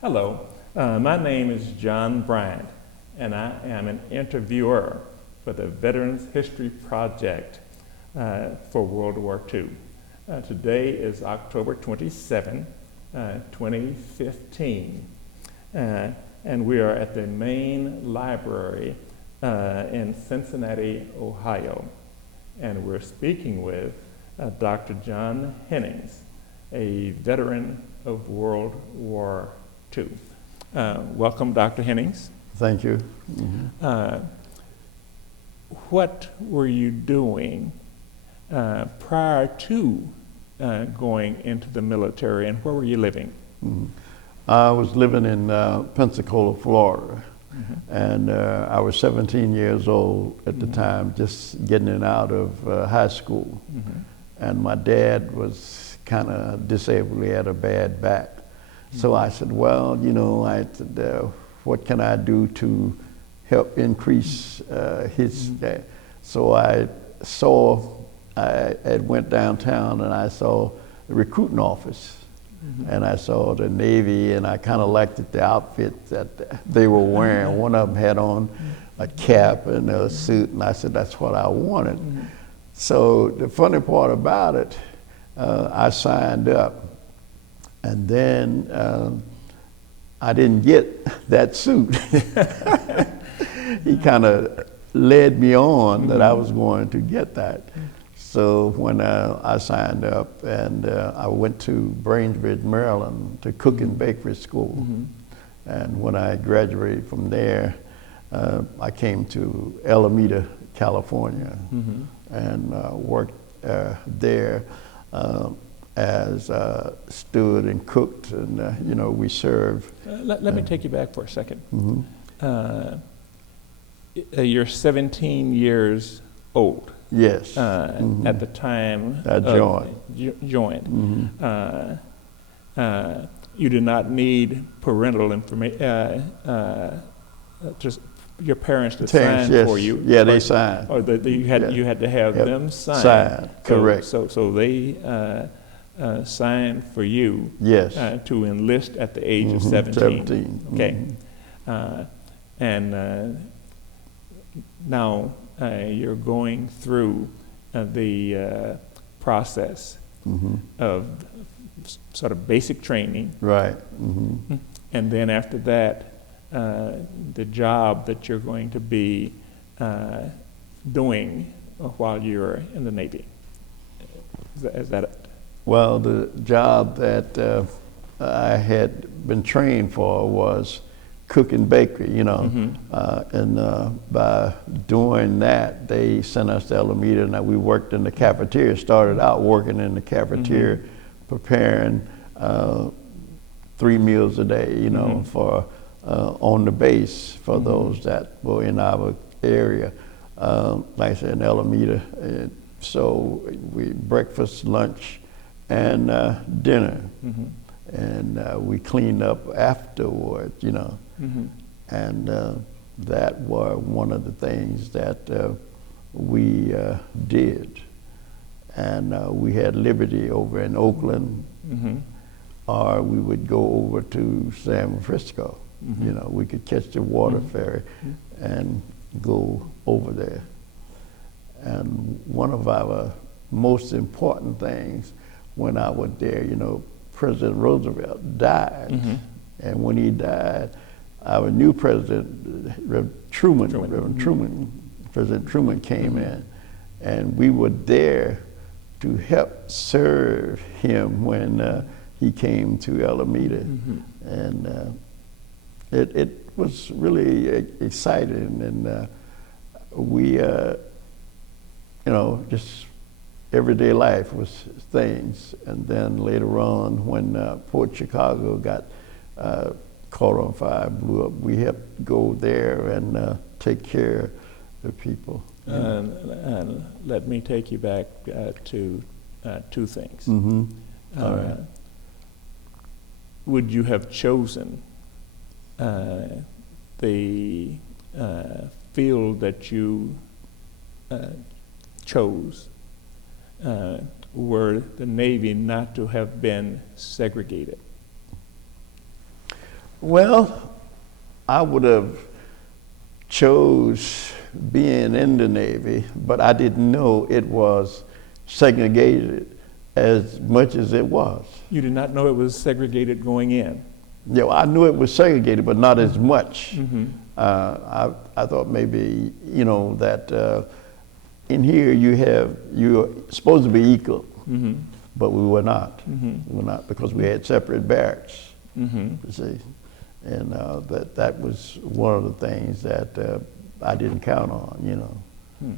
Hello, my name is John Bryant, and I am an interviewer for the Veterans History Project for World War II. Today is October 27, 2015, and we are at the main library in Cincinnati, Ohio, and we're speaking with Dr. John Hennings, a veteran of World War II. Welcome, Dr. Hennings. Thank you. What were you doing prior to going into the military, and where were you living? I was living in Pensacola, Florida, and I was 17 years old at the time, just getting in out of high school. And my dad was kind of disabled. He had a bad back. So I said, well, you know, what can I do to help increase his? So I went downtown and I saw the recruiting office, and I saw the Navy, and I kind of liked the outfit that they were wearing. One of them had on a cap and a suit, and I said, that's what I wanted. So the funny part about it, I signed up. And then I didn't get that suit. He kind of led me on that I was going to get that. So when I signed up, and I went to Braintree, Maryland, to cook and bakery school. And when I graduated from there, I came to Alameda, California, and worked there. As steward and cooked, and you know, we served. Let me take you back for a second. You're 17 years old. Yes. At the time I joined. You did not need parental information. Just your parents to sign for you. Yeah, they signed. Or you had to have them sign. Sign. Correct. So they signed for you. Yes. To enlist at the age of 17. 17. Okay. And now you're going through the process of sort of basic training. Right. And then after that, the job that you're going to be doing while you're in the Navy. Is that it? Well, the job that I had been trained for was cook and bakery, you know. And by doing that, they sent us to Alameda, and we worked in the cafeteria, started out working in the cafeteria, preparing 3 meals a day, you know, for on the base for those that were in our area, like I said, in Alameda. So we breakfast, lunch, and dinner, and we cleaned up afterward, you know. And that was one of the things that we did. And we had liberty over in Oakland, or we would go over to San Francisco. You know, we could catch the water ferry and go over there. And one of our most important things when I was there, you know, President Roosevelt died. And when he died, our new president, President Truman came in, and we were there to help serve him when he came to Alameda. And it was really exciting, and we, you know, just everyday life was things. And then later on, when Port Chicago got caught on fire, blew up, we helped go there and take care of the people. And let me take you back to 2 things. All right. Would you have chosen the field that you chose were the Navy not to have been segregated? Well, I would have chose being in the Navy, but I didn't know it was segregated as much as it was. You did not know it was segregated going in. Yeah, well, I knew it was segregated, but not as much. Mm-hmm. I thought maybe, that in here you're supposed to be equal, Mm-hmm. but we were not. Mm-hmm. We were not, because we had separate barracks, Mm-hmm. you see. And that was one of the things that I didn't count on, Hmm.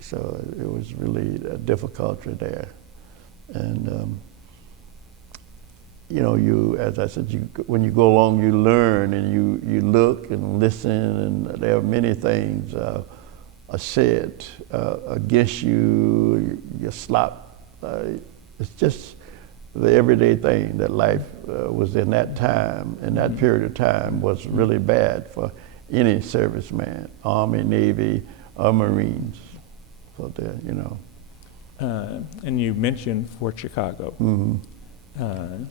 So it was really a difficulty there. And, as I said, when you go along, you learn, and you look and listen, and there are many things are said against you. You slop. It's just the everyday thing that life was in that time, in that period of time, was really bad for any serviceman, Army, Navy, or Marines. So there, And you mentioned Fort Chicago. Mm-hmm.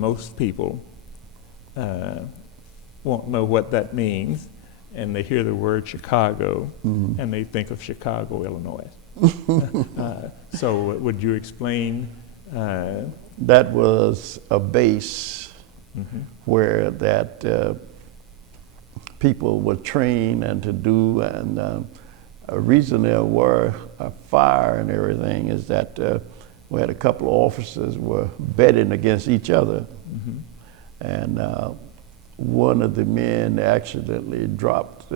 Most people won't know what that means, and they hear the word Chicago, Mm-hmm. and they think of Chicago, Illinois. So would you explain? That was a base Mm-hmm. where that people were trained and to do, and a reason there were a fire and everything is that we had a couple of officers were betting against each other, Mm-hmm. and one of the men accidentally dropped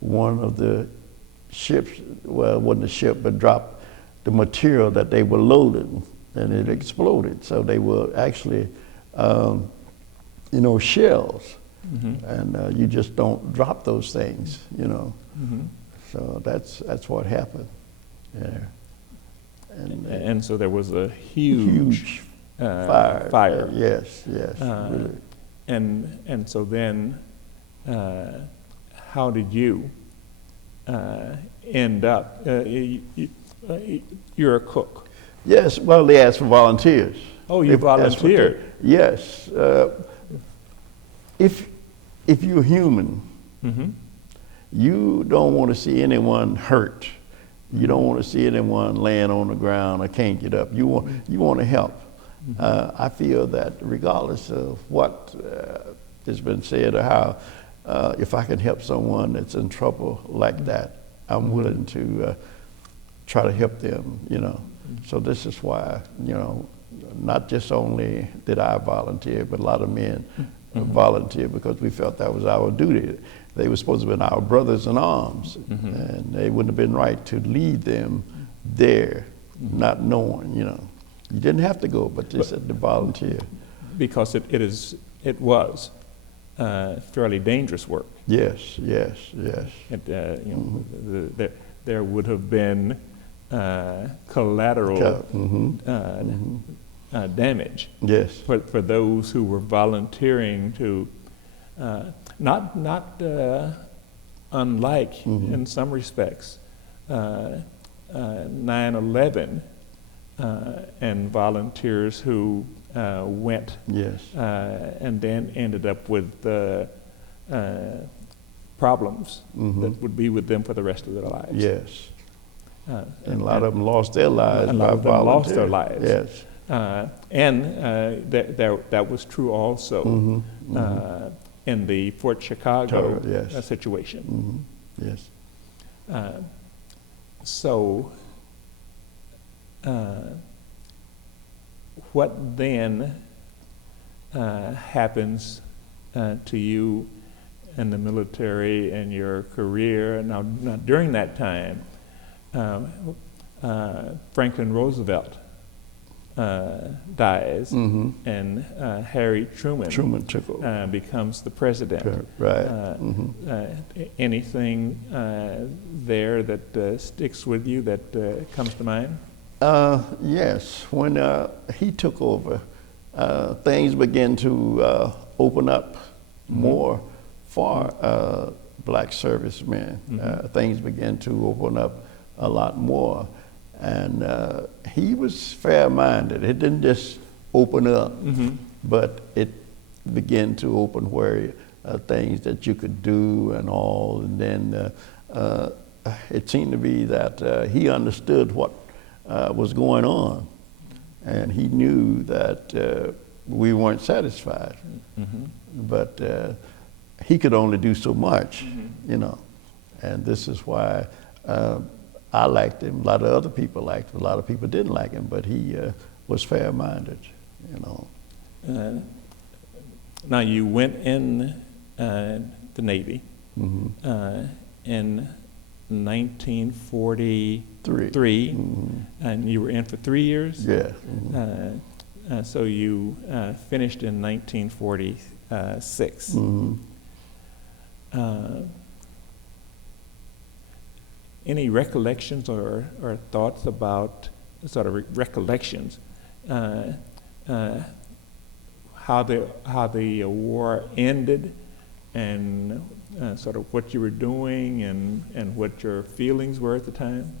one of the ships, well, it wasn't a ship, but dropped the material that they were loading, and it exploded. So they were actually, shells, Mm-hmm. and you just don't drop those things, Mm-hmm. So that's what happened. Yeah. And so there was a huge fire. Yes, really. And so then, how did you end up? You're a cook. Yes, well, they asked for volunteers. Oh, you volunteered. Yes. If you're human, Mm-hmm. you don't want to see anyone hurt. You don't want to see anyone laying on the ground or can't get up. You want to help. Mm-hmm. I feel that regardless of what has been said or how, if I can help someone that's in trouble like that, I'm willing to try to help them, So this is why, not just only did I volunteer, but a lot of men volunteered because we felt that was our duty. They were supposed to have been our brothers in arms, Mm-hmm. and they wouldn't have been right to lead them there, not knowing, You didn't have to go, but they said to volunteer. Because it was fairly dangerous work. Yes. There would have been collateral damage. Yes. For those who were volunteering to, not unlike in some respects 9/11 and volunteers who went Yes. and then ended up with problems that would be with them for the rest of their lives. Yes. And a lot of them lost their lives. A lot of them lost their lives. Yes. That was true also in the Fort Chicago yes. situation. Yes. So, what then happens to you in the military and your career? Now during that time, Franklin Roosevelt dies, and Harry Truman took over. becomes the president. Right. Anything there that sticks with you that comes to mind? Yes. When he took over, things began to open up more for black servicemen. Things began to open up a lot more. And he was fair-minded. It didn't just open up, Mm-hmm. but it began to open where things that you could do and all, and then it seemed to be that he understood what was going on, and he knew that we weren't satisfied, Mm-hmm. but he could only do so much, Mm-hmm. you know, and this is why I liked him. A lot of other people liked him. A lot of people didn't like him, but he was fair-minded, you know. Now you went in the Navy Mm-hmm. in 1943, Mm-hmm. and you were in for 3 years. Yeah. Mm-hmm. So you finished in 1946. Mm-hmm. Any recollections or thoughts about sort of recollections how the war ended, and sort of what you were doing and what your feelings were at the time?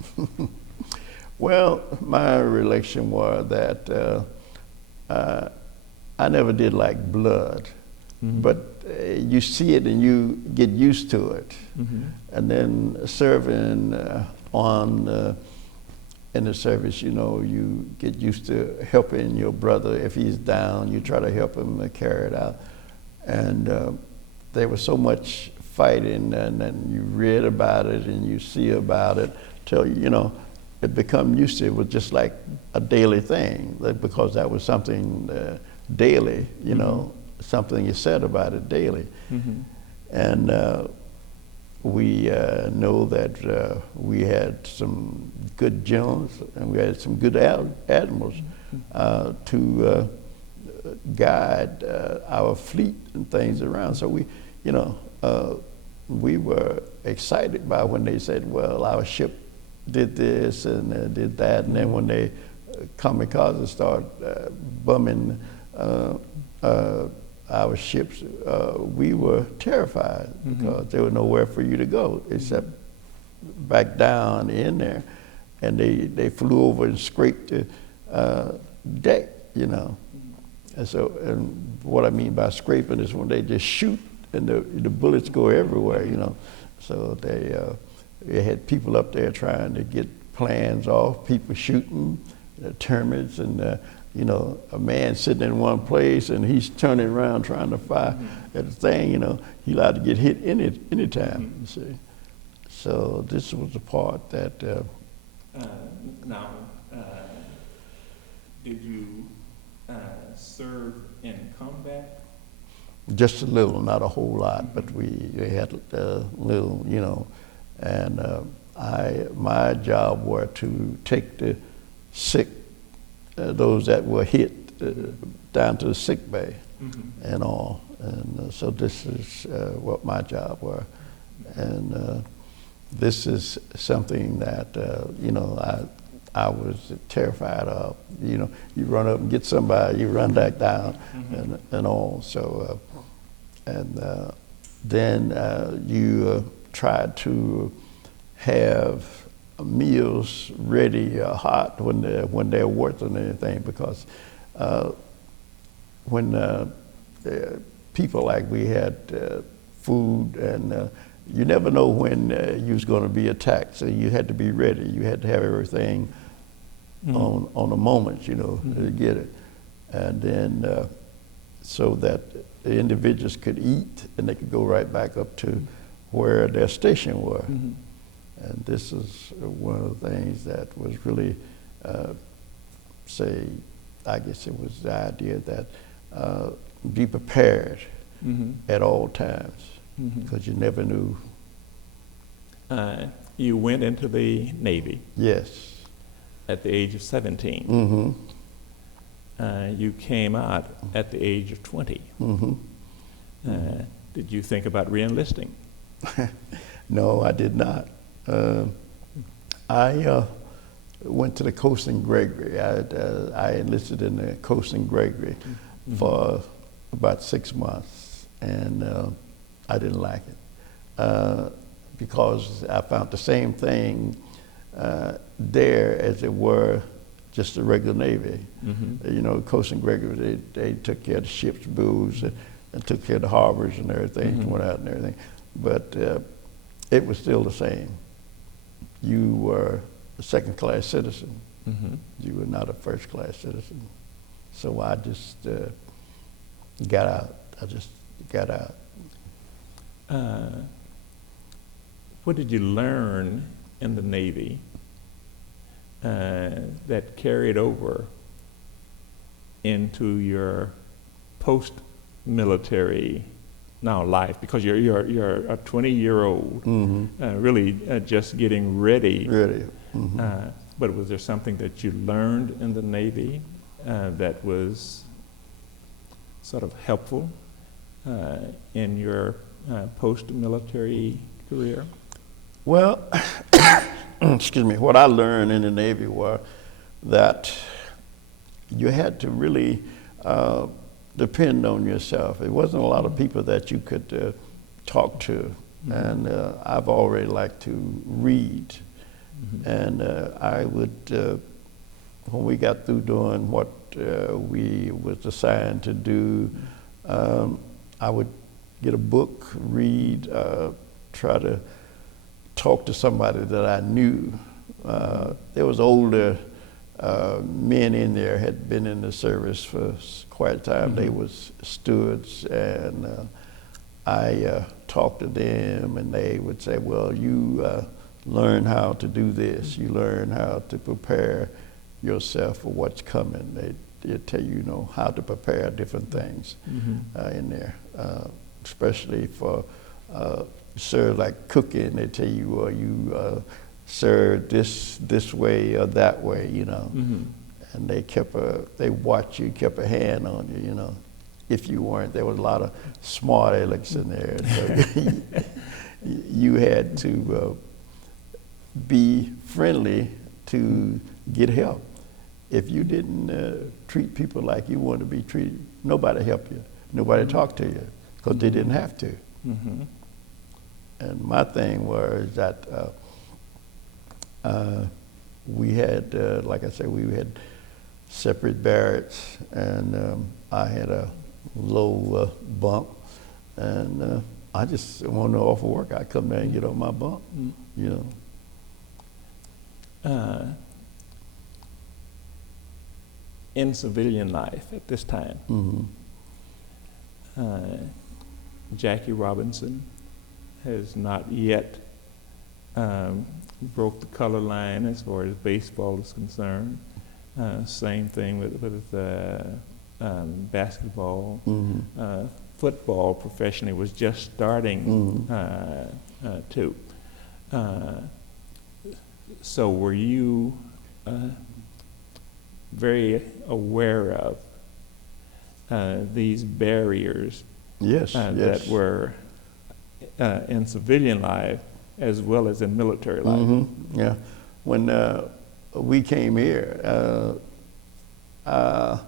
Well, my recollection was that I never did like blood, Mm-hmm. but you see it and you get used to it. Mm-hmm. And then serving in the service, you know, you get used to helping your brother. If he's down, you try to help him carry it out. And there was so much fighting, and then you read about it and you see about it till, you know, it become used to it. It was just like a daily thing, like, because that was something daily, you Mm-hmm. know, something you said about it daily. Mm-hmm. And we know that we had some good generals and we had some good admirals to guide our fleet and things around. So we, you know, we were excited by when they said, well, our ship did this and did that, and then when they kamikazes started bombing our ships, we were terrified because there was nowhere for you to go except back down in there, and they flew over and scraped the deck, you know. And so, and what I mean by scraping is when they just shoot and the bullets go everywhere, you know. So they had people up there trying to get plans off, people shooting, termites, and you know, a man sitting in one place and he's turning around trying to fire at the thing, you know, he allowed to get hit any time, you see. So this was the part that... Now, did you serve in combat? Just a little, not a whole lot, but we had a little, you know, and my job was to take the sick, those that were hit, down to the sick bay and all. And so this is what my job was. And this is something that, you know, I was terrified of. You know, you run up and get somebody, you run back down and all. So, then you try to have meals ready, hot when they're working anything, because when people like we had food, and you never know when you was going to be attacked, so you had to be ready. You had to have everything on the moment, you know, to get it, and then so that the individuals could eat and they could go right back up to where their station were. And this is one of the things that was really, I guess it was the idea that be prepared at all times, because you never knew. You went into the Navy. Yes. At the age of 17. You came out at the age of 20. Did you think about re-enlisting? No, I did not. I went to the Coast and Gregory. I enlisted in the Coast and Gregory for about 6 months, and I didn't like it because I found the same thing there as it were just the regular Navy. You know, Coast and Gregory, they took care of the ships, booze, and took care of the harbors and everything, went out and everything. But it was still the same. You were a second-class citizen. You were not a first-class citizen. So I just got out. I just got out. What did you learn in the Navy that carried over into your post-military now life? Because you're a 20-year-old, really just getting ready. But was there something that you learned in the Navy that was sort of helpful in your post-military career? Well, excuse me, what I learned in the Navy was that you had to really depend on yourself. It wasn't a lot of people that you could talk to. And I've already liked to read. And I would, when we got through doing what we was assigned to do, I would get a book, read, try to talk to somebody that I knew. There was older men in there, had been in the service for quite a time. They was stewards, and I talked to them, and they would say, well, you learn how to do this. You learn how to prepare yourself for what's coming. They tell you, you know, how to prepare different things in there, especially for serve like cooking. They tell you, well, you serve this way or that way, you know. And they watch you, kept a hand on you, you know. If you weren't, there was a lot of smart alecks in there. So you had to be friendly to get help. If you didn't treat people like you wanted to be treated, nobody helped you. Nobody talked to you because they didn't have to. And my thing was that we had, like I said, we had separate barracks, and I had a low bunk, and I just wanted to offer work. I'd come there and get on my bunk, you know. In civilian life at this time, Jackie Robinson has not yet broke the color line as far as baseball is concerned. Same thing with basketball. Football professionally was just starting too. So were you very aware of these barriers that were in civilian life as well as in military life? Yeah. When we came here, well,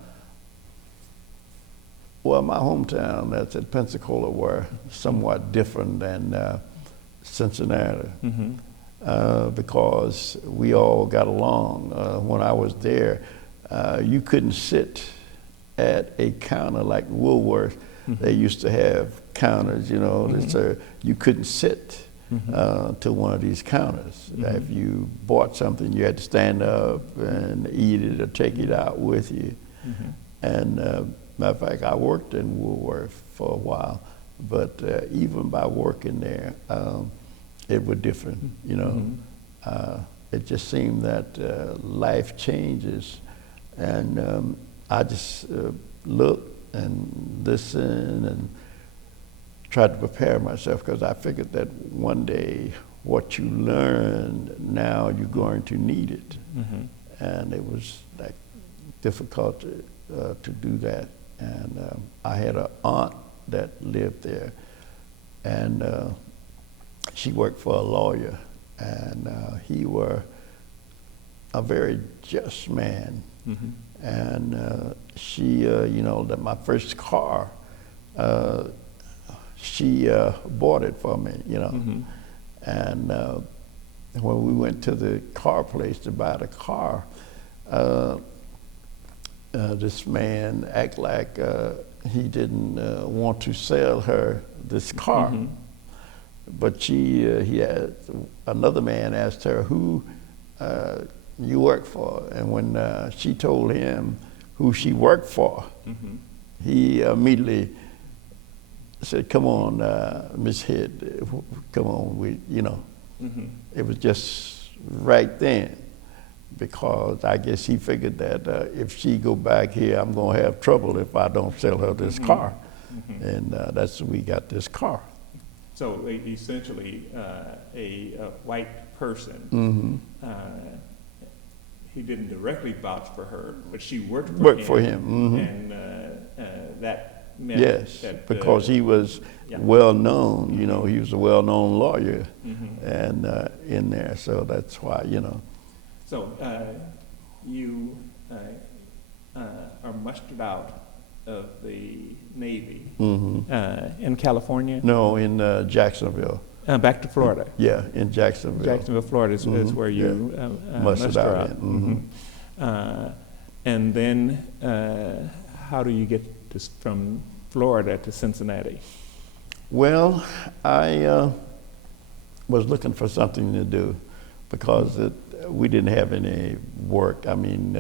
my hometown, that's at Pensacola, were somewhat different than Cincinnati. Because we all got along. When I was there, you couldn't sit at a counter like Woolworth. They used to have counters, you know, so you couldn't sit to one of these counters. If you bought something, you had to stand up and eat it or take it out with you. And matter of fact, I worked in Woolworth for a while, but even by working there, it was different, you know. It just seemed that life changes, and I just looked and listened and tried to prepare myself, because I figured that one day what you learn now, you're going to need it. And it was like difficult to do that. And I had an aunt that lived there, and she worked for a lawyer, and he were a very just man. And she, you know, that my first car, she bought it for me, you know. And when we went to the car place to buy the car, this man act like he didn't want to sell her this car. Mm-hmm. But he had, another man asked her, who you work for? And when she told him who she worked for, Mm-hmm. he immediately said, come on, Miss Head, come on, Mm-hmm. It was just right then, because I guess he figured that if she go back here, I'm gonna have trouble if I don't sell her this car. Mm-hmm. And that's we got this car. So essentially, a white person, Mm-hmm. He didn't directly vouch for her, but she worked For him. Mm-hmm. and that meant Yes, that, because he was yeah. well known. He was a well known lawyer, Mm-hmm. and in there, so that's why. So you are mustered out of the Navy Mm-hmm. in California? No, in Jacksonville. Back to Florida. Yeah, in Jacksonville. Jacksonville, Florida is where you Mustered muster out out. in. And then how do you get from Florida to Cincinnati? Well, I was looking for something to do because we didn't have any work. I mean,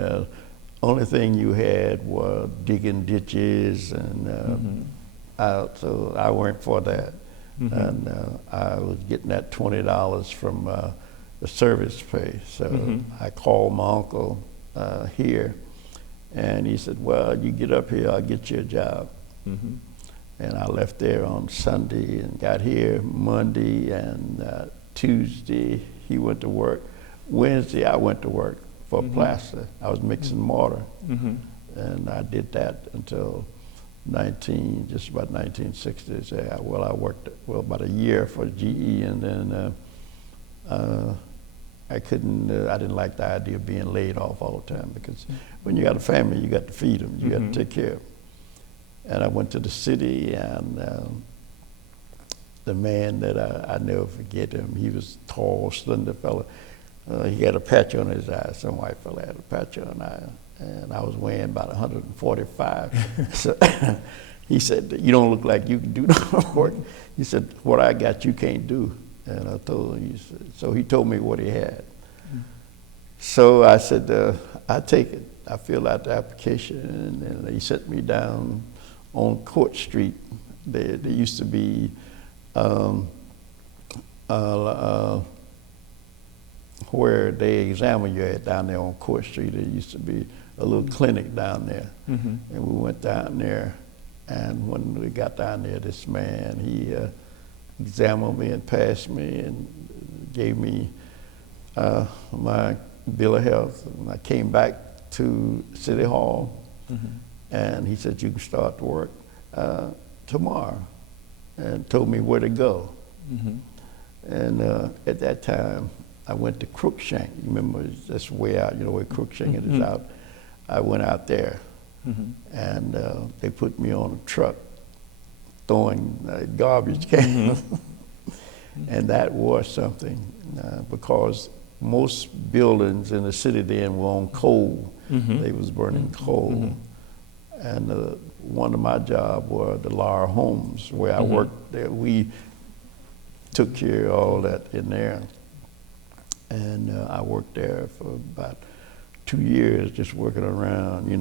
only thing you had was digging ditches and so I went for that. Mm-hmm. And I was getting that $20 from the service pay. So I called my uncle here, and he said, well, you get up here, I'll get you a job. Mm-hmm. And I left there on Sunday and got here Monday, and Tuesday he went to work. Wednesday I went to work for plaster. I was mixing mortar. Mm-hmm. And I did that until just about 1960. So, well, I worked about a year for GE, and then I didn't like the idea of being laid off all the time, because when you got a family, you got to feed them, you got to take care of them. And I went to the city, and the man that I never forget him, he was a tall, slender fella. He had a patch on his eye. Some white fella had a patch on his eye. And I was weighing about 145. So he said, you don't look like you can do no work. He said, what I got you can't do. And I told him, so he told me what he had. So I said, I take it. I filled out the application, and he sent me down on Court Street. There used to be where they examine you at down there on Court Street. There used to be a little clinic down there. Mm-hmm. And we went down there, and when we got down there, this man, he examined me and passed me and gave me my bill of health. And I came back to City Hall, and he said, you can start to work tomorrow, and told me where to go. And at that time, I went to Crookshank. You remember, that's way out, where Crookshank is out. I went out there, and they put me on a truck throwing garbage cans. And that was something, because most buildings in the city then were on coal. They was burning coal. And one of my jobs were the Lara homes, where I worked there. We took care of all that in there. And I worked there for about 2 years, just working around,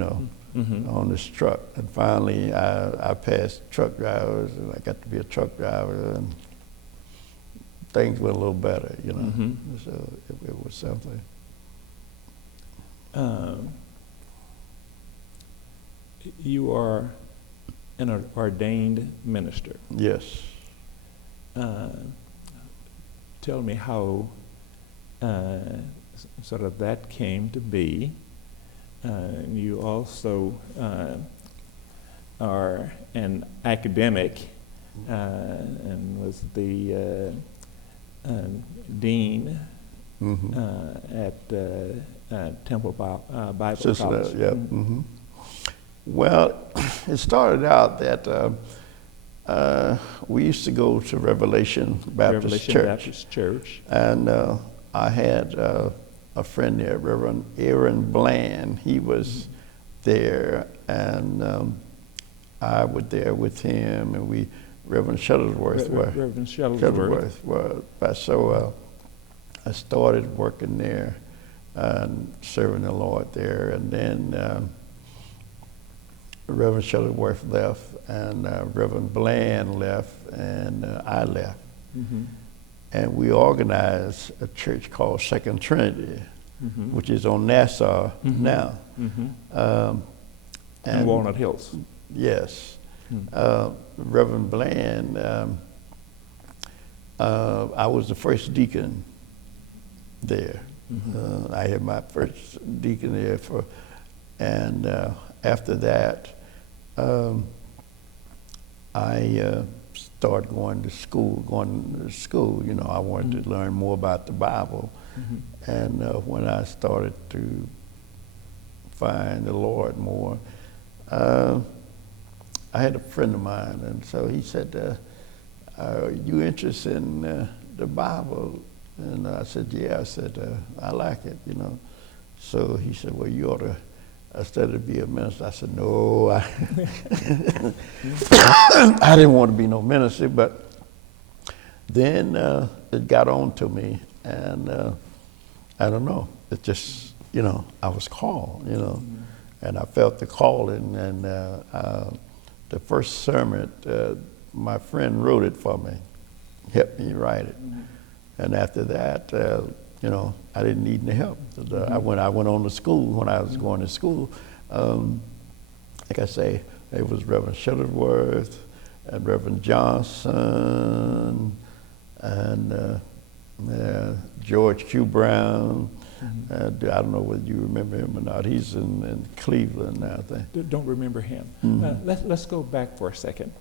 on this truck. And finally, I passed truck drivers, and I got to be a truck driver, and things went a little better, So it was something. You are an ordained minister. Yes. Tell me how sort of that came to be. You also are an academic and was the dean at Temple Bible College. Yeah. Well, it started out that we used to go to Revelation Baptist Church. Baptist Church. And I had a friend there, Reverend Aaron Bland. He was there, and I was there with him, and Reverend Shuttlesworth Reverend Shuttlesworth. was. So I started working there and serving the Lord there, and then Reverend Shuttlesworth left, and Reverend Bland left, and I left. Mm-hmm. And we organized a church called Second Trinity, which is on Nassau now. Mm-hmm. And Walnut Hills. Yes. Reverend Bland, I was the first deacon there. Mm-hmm. I had my first deacon there and after that, I started going to school. You know, I wanted to learn more about the Bible. Mm-hmm. And when I started to find the Lord more, I had a friend of mine, and so he said, "Are you interested in the Bible?" And I said, "Yeah." I said, "I like it, you know." So he said, "Well, you ought to study to be a minister." I said, "No, I didn't want to be no minister." But then it got on to me, and I don't know. It just, you know, I was called, you know, and I felt the calling. And the first sermon, my friend wrote it for me, helped me write it. And after that, you know, I didn't need any help. I went on to school. When I was going to school, like I say, it was Reverend Shuttlesworth and Reverend Johnson and George Q. Brown. I don't know whether you remember him or not. He's in Cleveland now, I think. Don't remember him. Let's go back for a second.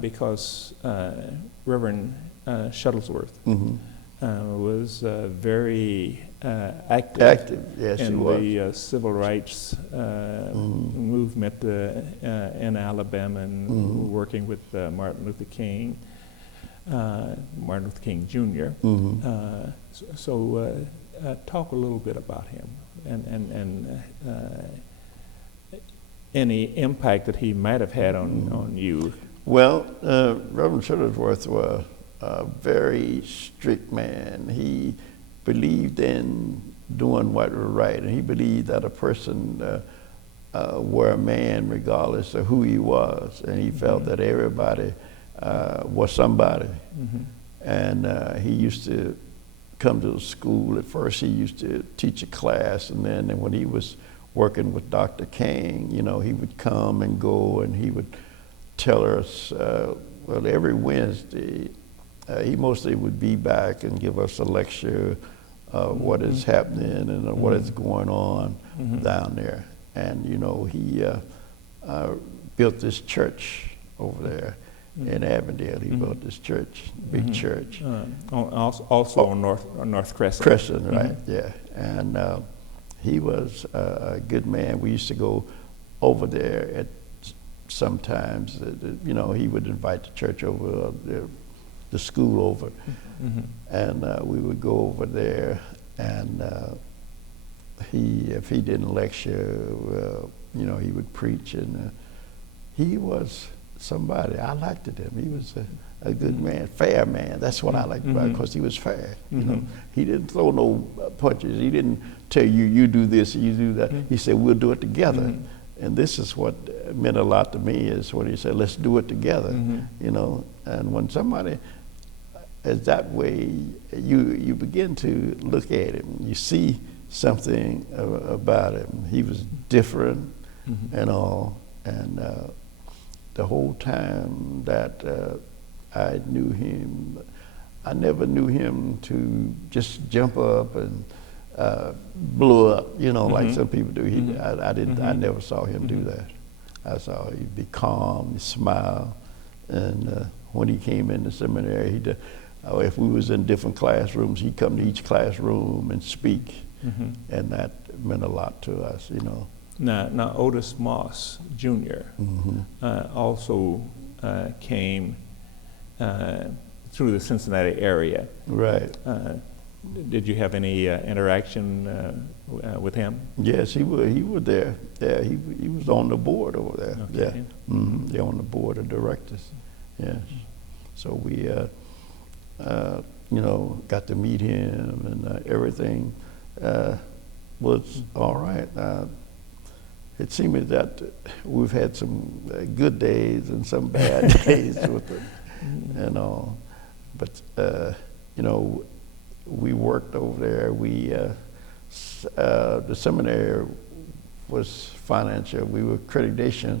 Because Reverend Shuttlesworth was very active yes, in the civil rights movement in Alabama, and working with Martin Luther King Jr. So talk a little bit about him and any impact that he might have had on you. Well, Reverend Shuttlesworth was a very strict man. He believed in doing what was right, and he believed that a person were a man regardless of who he was, and he felt that everybody was somebody. And he used to come to the school. At first, he used to teach a class, and then when he was working with Dr. King, you know, he would come and go, and he would tell us, well, every Wednesday, he mostly would be back and give us a lecture of what is happening and what is going on down there. And, you know, he built this church over there in Avondale. He built this church, big church. Also on North Crescent. Crescent, right, yeah. And he was a good man. We used to go over there at sometimes, you know, he would invite the church over, the school over, and we would go over there, and if he didn't lecture, you know, he would preach, and he was somebody. I liked him. He was a good man, fair man. That's what I liked about him, because he was fair. You know, he didn't throw no punches. He didn't tell you, you do this, you do that. He said, we'll do it together. And this is what meant a lot to me, is when he said, let's do it together, you know. And when somebody is that way, you begin to look at him. You see something about him. He was different and all. And the whole time that I knew him, I never knew him to just jump up and blow up, you know, like some people do. I never saw him do that. I saw he'd be calm, he'd smile, and when he came in the seminary, if we was in different classrooms, he'd come to each classroom and speak, and that meant a lot to us, you know. Now Otis Moss Jr. Also came through the Cincinnati area. Right. Did you have any interaction with him? Yes, he was there. Yeah, he was on the board over there. Okay. Yeah, yeah, on the board of directors. Yes. So we, got to meet him, and everything was all right. It seemed that we've had some good days and some bad days with it, and all. But we worked over there. The seminary was financial. We were accreditation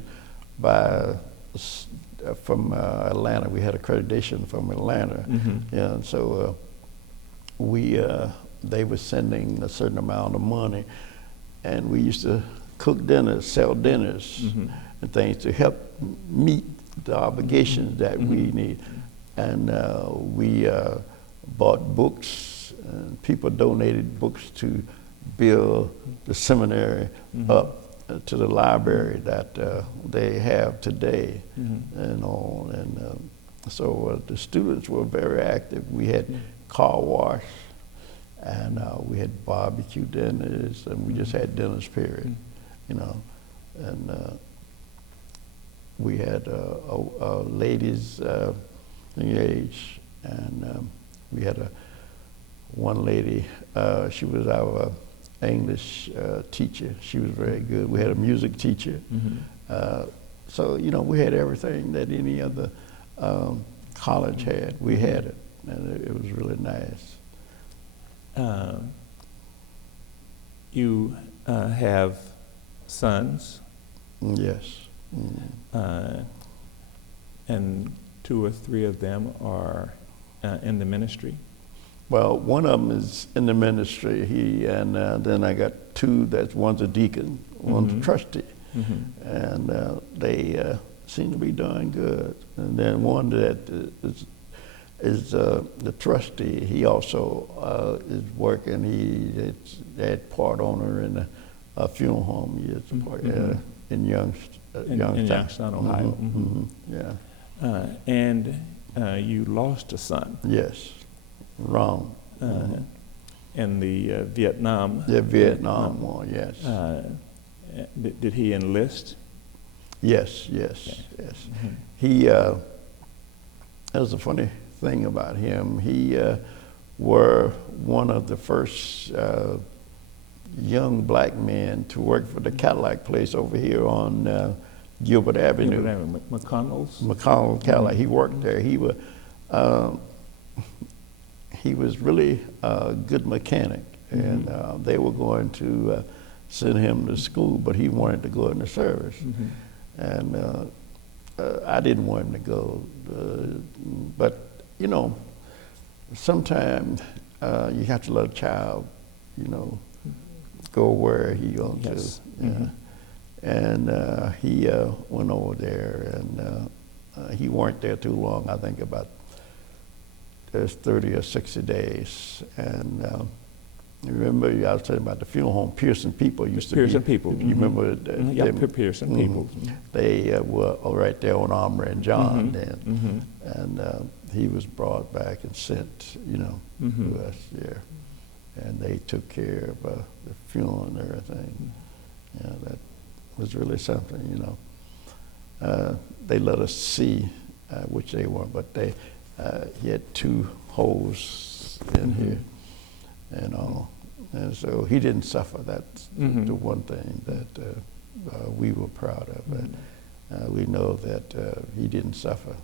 from Atlanta. We had accreditation from Atlanta, and so they were sending a certain amount of money, and we used to cook dinners, sell dinners, and things to help meet the obligations that we need. And we bought books, and people donated books to build the seminary up to the library that they have today, and all. And so the students were very active. We had car wash, and we had barbecue dinners, and we just had dinners, period. And we had a ladies' age, and we had one lady. She was our English teacher. She was very good. We had a music teacher. So we had everything that any other college had. We had it, and it was really nice. You have sons. Yes. And 2 or 3 of them are in the ministry. Well, one of them is in the ministry. Then I got 2. One's a deacon, one's a trustee, and they seem to be doing good. And then one that is the trustee. He also is working. He's part owner in a funeral home. He is part in Youngstown, Ohio. Yeah. And you lost a son. Yes. Wrong. In the Vietnam. The Vietnam War, yes. Did he enlist? Yes. He, that was a funny thing about him. He were one of the first young black men to work for the Cadillac place over here on Gilbert Avenue. McConnell's Cadillac. He worked there. He was really a good mechanic, and they were going to send him to school, but he wanted to go in the service. And I didn't want him to go, but sometimes you have to let a child, go where he goes to. And he went over there, and he weren't there too long. I think about 30 or 60 days. And you remember, I was telling about the funeral home. Pearson People used to be. Pearson People. You remember? Pearson People. They were right there on Armour and John then. And he was brought back and sent, to us there. And they took care of the funeral and everything. That was really something, They let us see, which they weren't, but he had 2 holes in here and all. And so he didn't suffer. That's the one thing that we were proud of. We know that he didn't suffer.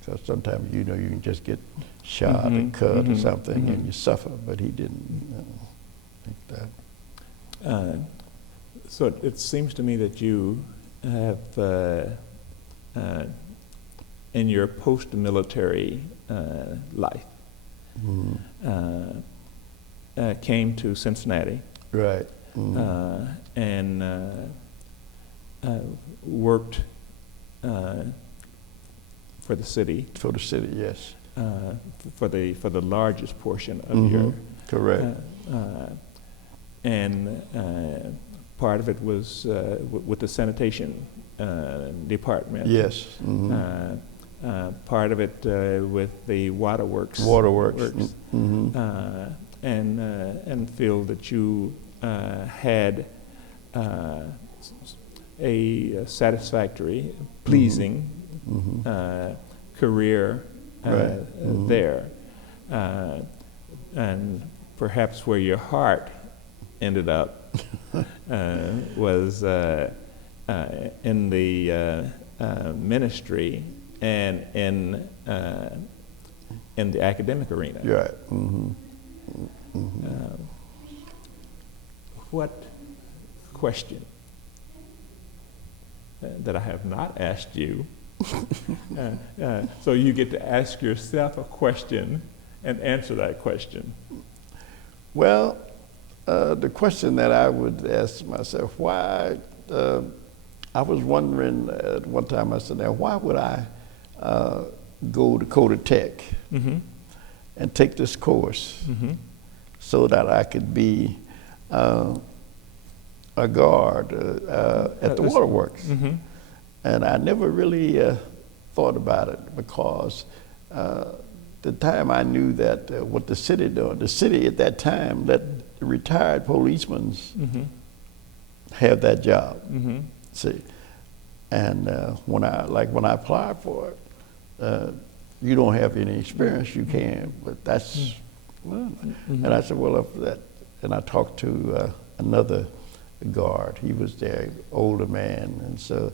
Because sometimes, you can just get shot or cut or something and you suffer, but he didn't think that. So it seems to me that you have, in your post-military life, came to Cincinnati. Right. And worked for the city. For the city, yes. For the largest portion of your. Correct. And part of it was with the sanitation department. Yes. part of it with the waterworks. And feel that you had a satisfactory, pleasing career there. And perhaps where your heart ended up was in the ministry and in the academic arena. Right. What question that I have not asked you, so you get to ask yourself a question and answer that question? Well, the question that I would ask myself, why, I was wondering at one time, I said, now, why would I go to Dakota Tech and take this course so that I could be a guard at the waterworks? And I never really thought about it, because the time I knew that what the city did, the city at that time let retired policemen have that job. See, and when I applied for it, you don't have any experience, you can, but that's, well, and I said, well, if that, and I talked to another guard, he was there, older man, and so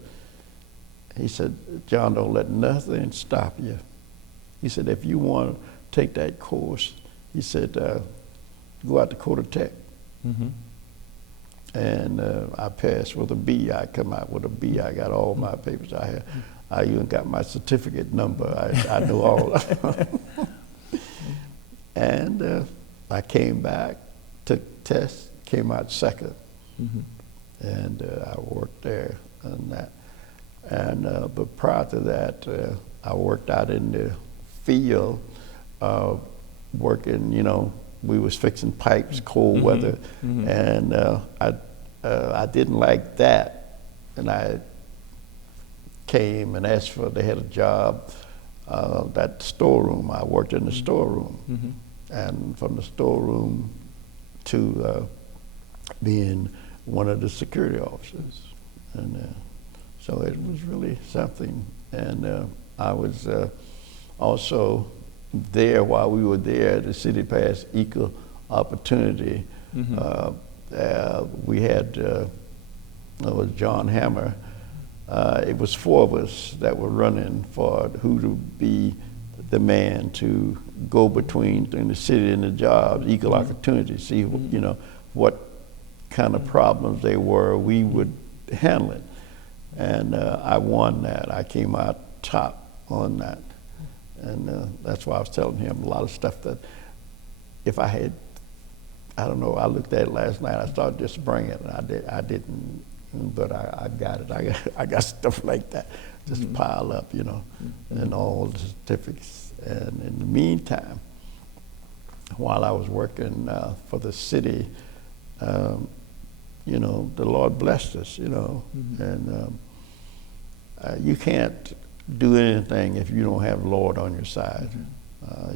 he said, John, don't let nothing stop you. He said, if you want to take that course, he said, go out to Dakota Tech. And I passed with a B. I come out with a B. I got all my papers. I even got my certificate number. I knew all. And I came back, took tests, came out second. And I worked there on that. And but prior to that, I worked out in the field, working, you know, we was fixing pipes, cold weather, and I didn't like that, and I came and asked for, they had a job, that storeroom. I worked in the storeroom, and from the storeroom to being one of the security officers, and so it was really something. And I was also there while we were there. The city passed equal opportunity. We had, it was John Hammer. It was 4 of us that were running for who to be the man to go between the city and the jobs, equal opportunity, see, you know, what kind of problems they were, we would handle it. And I won that. I came out top on that. And that's why I was telling him a lot of stuff that if I had, I don't know, I looked at it last night, I started just bringing it, and I didn't, but I got it. I got stuff like that, just pile up, you know, and all the certificates. And in the meantime, while I was working for the city, you know, the Lord blessed us, you know, and you can't do anything if you don't have the Lord on your side.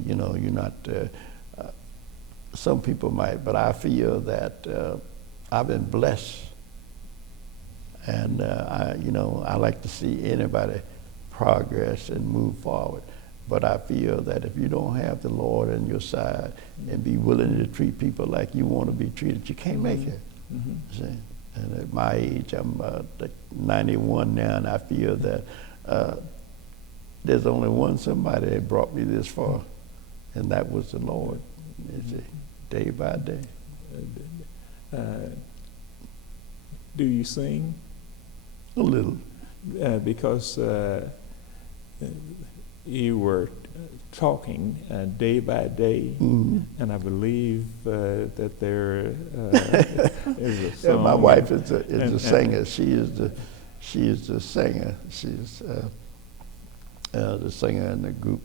You know, you're not, some people might, but I feel that I've been blessed. And you know, I like to see anybody progress and move forward. But I feel that if you don't have the Lord on your side and be willing to treat people like you want to be treated, you can't make it. See? And at my age, I'm 91 now, and I feel that there's only one somebody that brought me this far, and that was the Lord, you see, day by day. Do you sing? A little. Because you were talking day by day, and I believe that there is a song. Yeah, my wife is a singer. She is the singer. She's the singer in the group.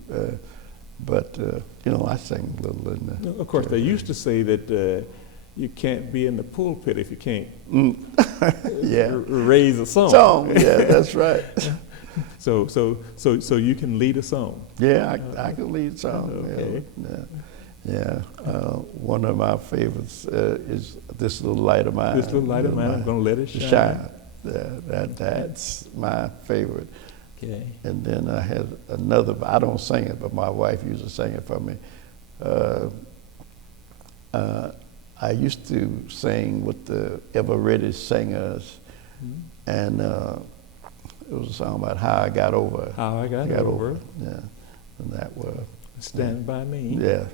But you know, I sing a little in the. Of course, they used to say that you can't be in the pulpit if you can't raise a song. Yeah, that's right. So you can lead a song. Yeah, I can lead some. Okay. One of my favorites is "This Little Light of Mine." This little light of mine, I'm gonna let it shine. Yeah, that's my favorite. Okay. And then I had another. I don't sing it, but my wife used to sing it for me. I used to sing with the ever-ready singers, and it was a song about how I got over it. How I got over it. Yeah, and that was Stand by me. Yeah.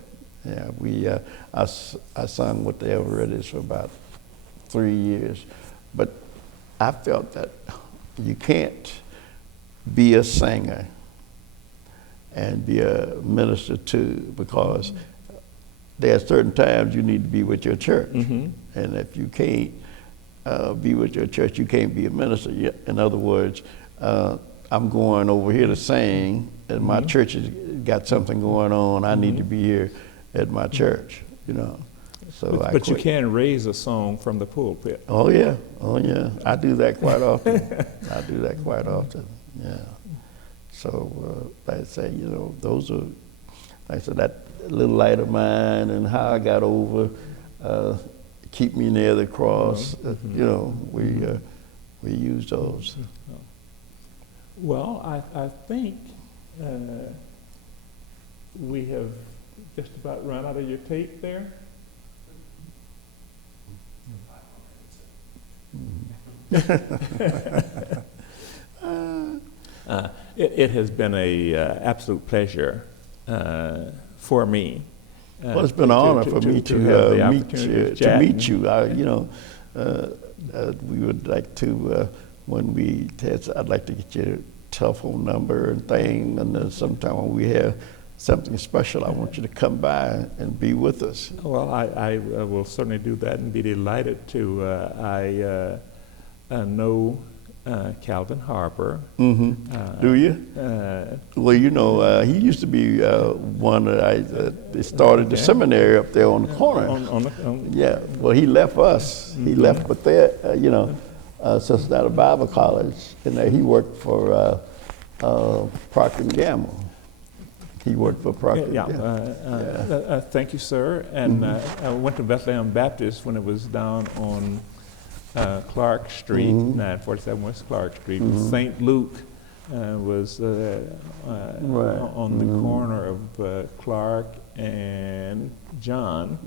I sung with the ever-readys for about 3 years, but I felt that you can't be a singer and be a minister too, because there are certain times you need to be with your church. And if you can't be with your church, you can't be a minister. In other words, I'm going over here to sing, and my church has got something going on. I need to be here at my church, you know. So but you can raise a song from the pulpit. Oh yeah. I do that quite often. Yeah. So like I say, you know, those are, like I said, that little light of mine and how I got over, keep me near the cross. You know, we use those. Well, I think we have just about run out of your tape there. It has been a absolute pleasure for me. Well, it's been an honor for me to have the meet opportunity you. to chat. You know, we would like to when we test. I'd like to get your telephone number and thing, and then sometime when we have something special, I want you to come by and be with us. Well, I will certainly do that and be delighted to. I know Calvin Harper. Do you? Well, you know, he used to be one that started the seminary up there on the corner. Yeah. Well, he left us. He left, but there, you know, Cincinnati Bible College, and he worked for Procter & Gamble. He worked for Procter. Thank you, sir. And I went to Bethlehem Baptist when it was down on Clark Street, 947 West Clark Street. St. Luke was on the corner of Clark and John.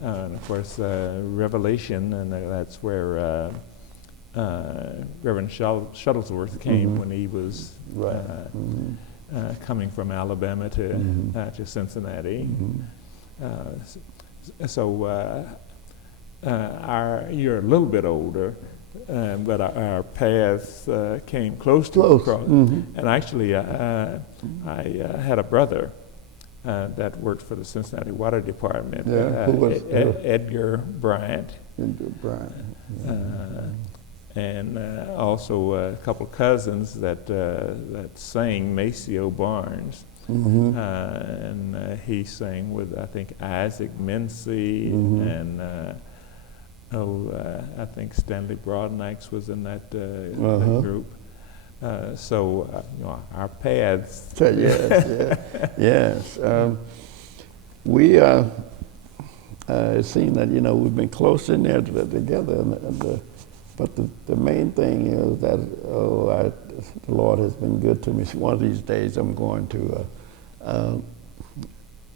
And of course, Revelation, and that's where Reverend Shuttlesworth came when he was coming from Alabama to Cincinnati. You're a little bit older, but our paths came close to the cross. And actually, I had a brother that worked for the Cincinnati Water Department, Edgar Bryant. And also a couple of cousins that sang, Maceo Barnes. And he sang with, I think, Isaac Mincy and I think Stanley Broadnax was in that group. So you know, our paths. Yes. We it seems that, you know, we've been close in there together, but the main thing is that the Lord has been good to me. So one of these days I'm going to,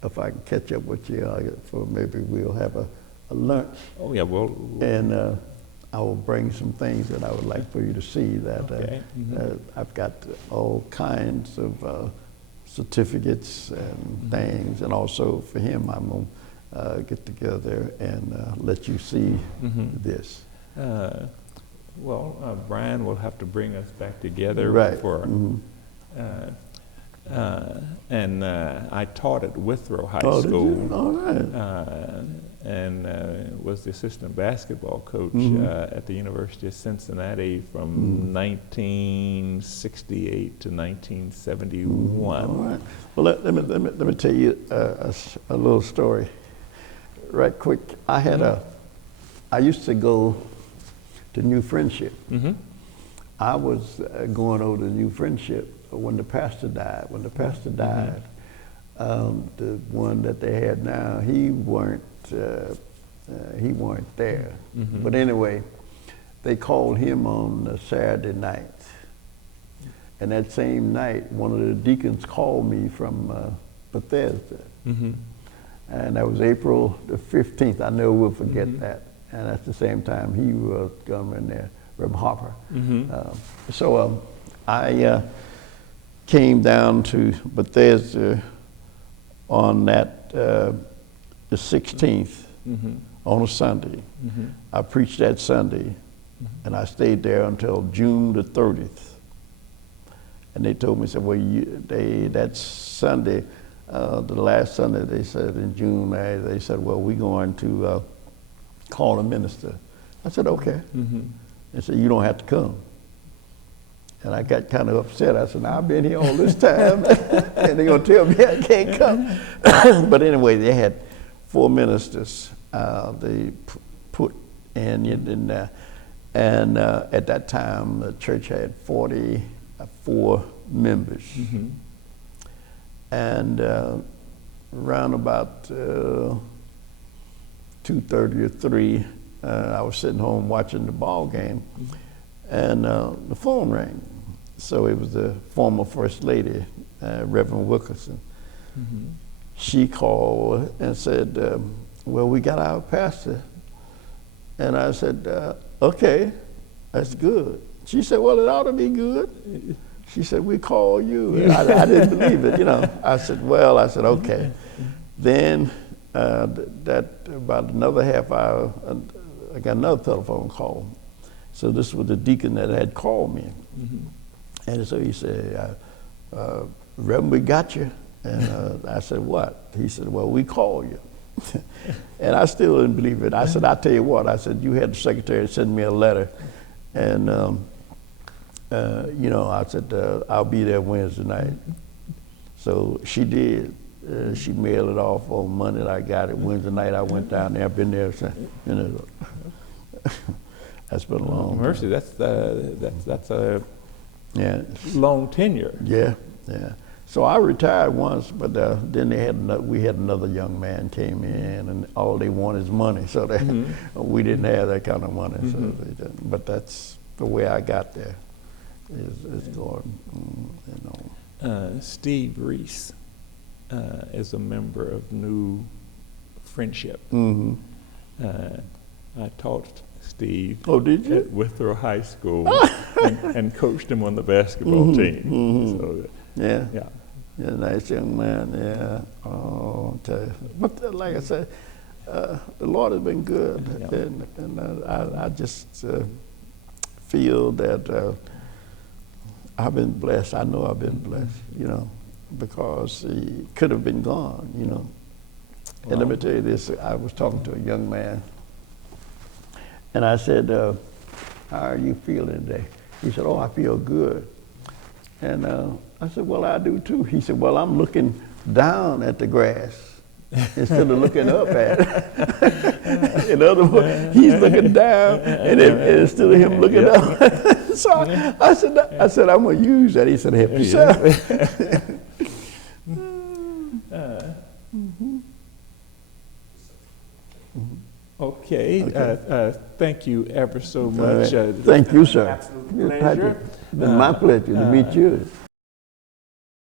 if I can catch up with you, for maybe we'll have a lunch. Oh yeah, well. And I will bring some things that I would like for you to see. That I've got all kinds of certificates and things, and also for him, I'm gonna get together and let you see this. Well, Brian will have to bring us back together for. And I taught at Withrow High School. All right. And was the assistant basketball coach at the University of Cincinnati from 1968 to 1971. All right. Well, let me tell you a little story, right quick. I used to go to New Friendship. I was going over the New Friendship when the pastor died. When the pastor died, the one that they had now, he weren't there. But anyway, they called him on a Saturday night. And that same night, one of the deacons called me from Bethesda. And that was April the 15th. I never will forget that. And at the same time, he was governor there, Reverend Harper. So I came down to Bethesda on that the 16th on a Sunday. I preached that Sunday, and I stayed there until June the 30th. And they told me, said, well, that Sunday, the last Sunday, they said in June, they said, well, we're going to call a minister. I said, okay. They said, you don't have to come. And I got kind of upset. I said, I've been here all this time, and they're going to tell me I can't come. But anyway, they had 4 ministers they put in, and at that time, the church had 44 members. And around about 2:30 or 3, I was sitting home watching the ball game, and the phone rang. So it was the former First Lady, Reverend Wilkerson. She called and said, well, we got our pastor. And I said, okay, that's good. She said, well, it ought to be good. She said, we call you. And I didn't believe it, I said, okay. Then that about another half hour, I got another telephone call. So this was the deacon that had called me. And so he said, Reverend, we got you. And I said, what? He said, well, we call you. And I still didn't believe it. I said, I'll tell you what. I said, you had the secretary send me a letter. And, I said, I'll be there Wednesday night. So she did. She mailed it off on Monday. I got it Wednesday night. I went down there. I've been there since. That's been a long mercy. Time. That's a long tenure. Yeah. So I retired once, but then we had another young man came in, and all they want is money. So we didn't have that kind of money. So but that's the way I got there. Is going, Steve Reese is a member of New Friendship. I taught Steve did you? At Withrow High School and coached him on the basketball team. So, yeah, nice young man. Yeah. Oh, okay. But like I said, the Lord has been good, and I just feel that I've been blessed. I know I've been blessed, because he could have been gone, And let me tell you this, I was talking to a young man, and I said, how are you feeling today? He said, oh, I feel good. And I said, well, I do too. He said, well, I'm looking down at the grass instead of looking up at it. In other words, he's looking down, and instead of him looking up. So I said, I'm going to use that. He said, help yourself. Okay. Thank you ever so much. Thank you, sir. Absolute pleasure. It's been my pleasure to meet you.